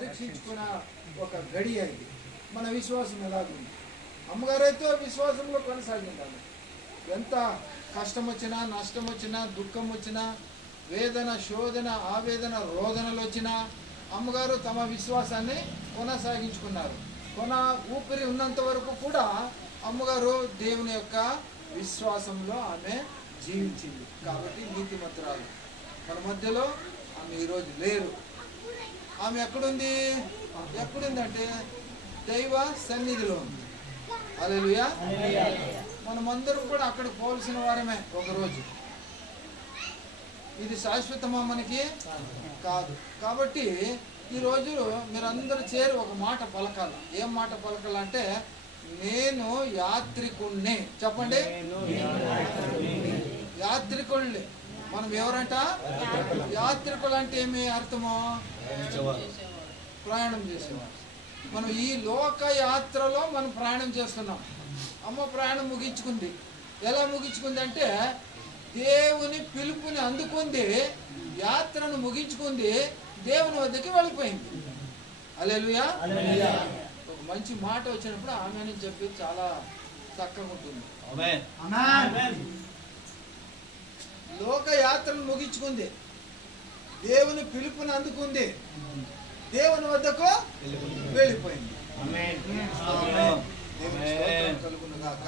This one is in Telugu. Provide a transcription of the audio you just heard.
పరీక్షించుకున్న ఒక గడియ ఇది. మన విశ్వాసం ఎలాగుంది? అమ్మగారైతే విశ్వాసంలో కొనసాగిందాలి. ఎంత కష్టం వచ్చినా, నష్టం వచ్చినా, దుఃఖం వచ్చినా, వేదన, శోధన, ఆవేదన, రోదనలు వచ్చినా అమ్మగారు తమ విశ్వాసాన్ని కొనసాగించుకున్నారు. ఊపిరి ఉన్నంత వరకు కూడా అమ్మగారు దేవుని యొక్క విశ్వాసంలో ఆమె జీవించింది. కాబట్టి నీతిమంతురాలు. మన మధ్యలో ఆమె ఈరోజు లేరు. ఆమె ఎక్కడుందంటే దైవ సన్నిధిలో ఉంది. హల్లెలూయా. మనమందరం కూడా అక్కడికి పోవలసిన వారమే ఒకరోజు. ఇది శాశ్వతమా మనకి? కాదు. కాబట్టి ఈరోజు మీరందరూ చేరి ఒక మాట పలకాలి. ఏం మాట పలకాలంటే, నేను యాత్రికుణ్ణి. చెప్పండి, యాత్రికుల్ని. మనం ఎవరంట? యాత్రికులు అంటే ఏమి అర్థమో? ప్రయాణం చేసేవారు. మనం ఈ లోక యాత్రలో మనం ప్రయాణం చేస్తున్నాం. అమ్మ ప్రయాణం ముగించుకుంది. ఎలా ముగించుకుంది అంటే, దేవుని పిలుపుని అందుకుంది, యాత్రను ముగించుకుంది, దేవుని వద్దకి వెళ్ళిపోయింది. హల్లెలూయా. ఒక మంచి మాట వచ్చినప్పుడు ఆమె చెప్పి చాలా చక్కగా ఉంటుంది. లోక యాత్రను ముగించుకుంది, దేవుని పిలుపుని అందుకుంది, దేవుని వద్దకు వెళ్ళిపోయింది. దేవుని స్తోత్రం కలుగును గాక.